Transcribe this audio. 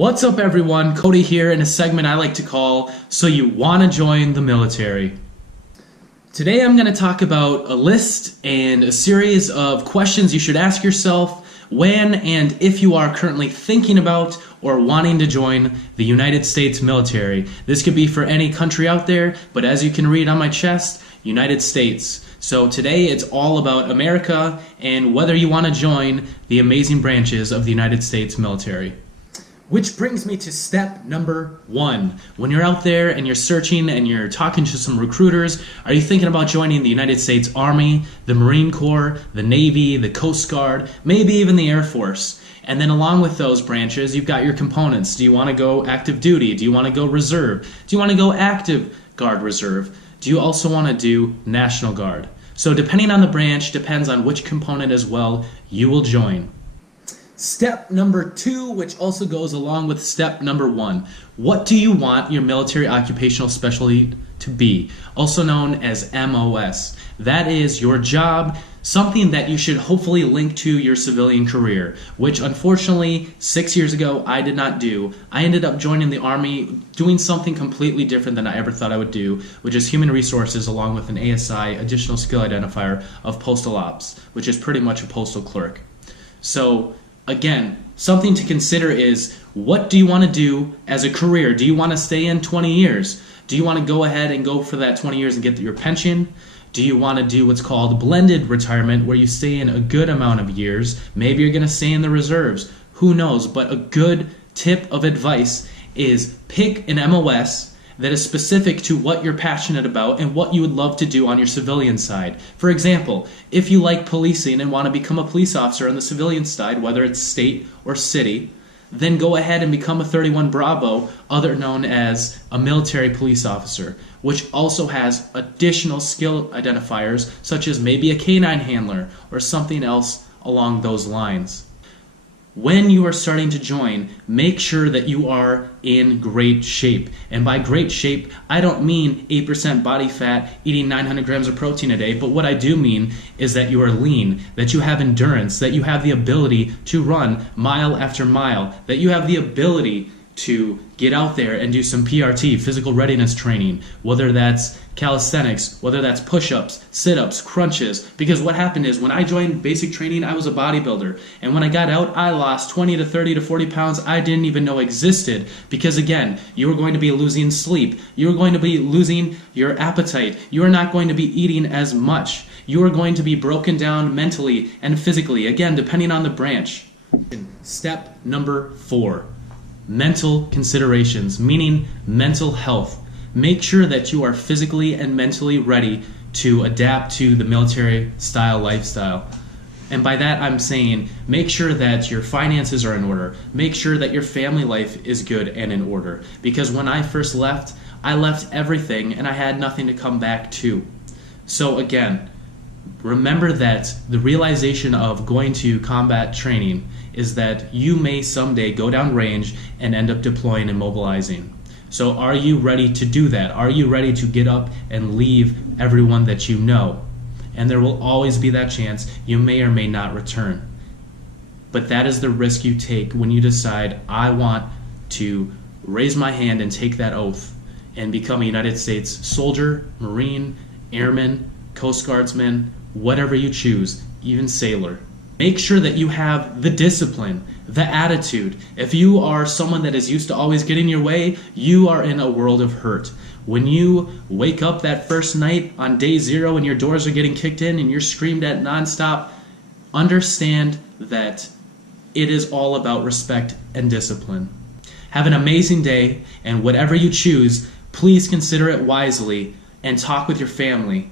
What's up everyone, Cody here in a segment I like to call So You Want to Join the Military. Today I'm going to talk about a list and a series of questions you should ask yourself when and if you are currently thinking about or wanting to join the United States military. This could be for any country out there, but as you can read on my chest, United States. So today it's all about America and whether you want to join the amazing branches of the United States military. Which brings me to step number 1. When you're out there and you're searching and you're talking to some recruiters, are you thinking about joining the United States Army, the Marine Corps, the Navy, the Coast Guard, maybe even the Air Force? And then along with those branches, you've got your components. Do you want to go active duty? Do you want to go reserve? Do you want to go active guard reserve? Do you also want to do National Guard? So depending on the branch, depends on which component as well you will join. Step number 2, which also goes along with step number 1. What do you want your military occupational specialty to be? Also known as MOS. That is your job, something that you should hopefully link to your civilian career, which unfortunately 6 years ago I did not do. I ended up joining the Army doing something completely different than I ever thought I would do, which is human resources along with an ASI, additional skill identifier, of postal ops, which is pretty much a postal clerk. So again, something to consider is, what do you want to do as a career? Do you want to stay in 20 years? Do you want to go ahead and go for that 20 years and get your pension? Do you want to do what's called blended retirement, where you stay in a good amount of years? Maybe you're going to stay in the reserves. Who knows? But a good tip of advice is pick an MOS that is specific to what you're passionate about and what you would love to do on your civilian side. For example, if you like policing and want to become a police officer on the civilian side, whether it's state or city, then go ahead and become a 31 Bravo, other known as a military police officer, which also has additional skill identifiers such as maybe a canine handler or something else along those lines. When you are starting to join, make sure that you are in great shape. And by great shape, I don't mean 8% body fat, eating 900 grams of protein a day, but what I do mean is that you are lean, that you have endurance, that you have the ability to run mile after mile, that you have the ability to get out there and do some PRT, physical readiness training, whether that's calisthenics, whether that's push-ups, sit-ups, crunches. Because what happened is, when I joined basic training, I was a bodybuilder. And when I got out, I lost 20 to 30 to 40 pounds I didn't even know existed. Because again, you are going to be losing sleep. You are going to be losing your appetite. You are not going to be eating as much. You are going to be broken down mentally and physically, again, depending on the branch. Step number 4. Mental considerations, meaning mental health. Make sure that you are physically and mentally ready to adapt to the military style lifestyle. And by that I'm saying, make sure that your finances are in order. Make sure that your family life is good and in order. Because when I first left, I left everything and I had nothing to come back to. So again, remember that the realization of going to combat training is that you may someday go down range and end up deploying and mobilizing. So are you ready to do that? Are you ready to get up and leave everyone that you know? And there will always be that chance you may or may not return. But that is the risk you take when you decide, I want to raise my hand and take that oath and become a United States soldier, Marine, Airman, Coast Guardsman, whatever you choose, even sailor. Make sure that you have the discipline, the attitude. If you are someone that is used to always getting your way, you are in a world of hurt. When you wake up that first night on day 0 and your doors are getting kicked in and you're screamed at nonstop, understand that it is all about respect and discipline. Have an amazing day, and whatever you choose, please consider it wisely and talk with your family.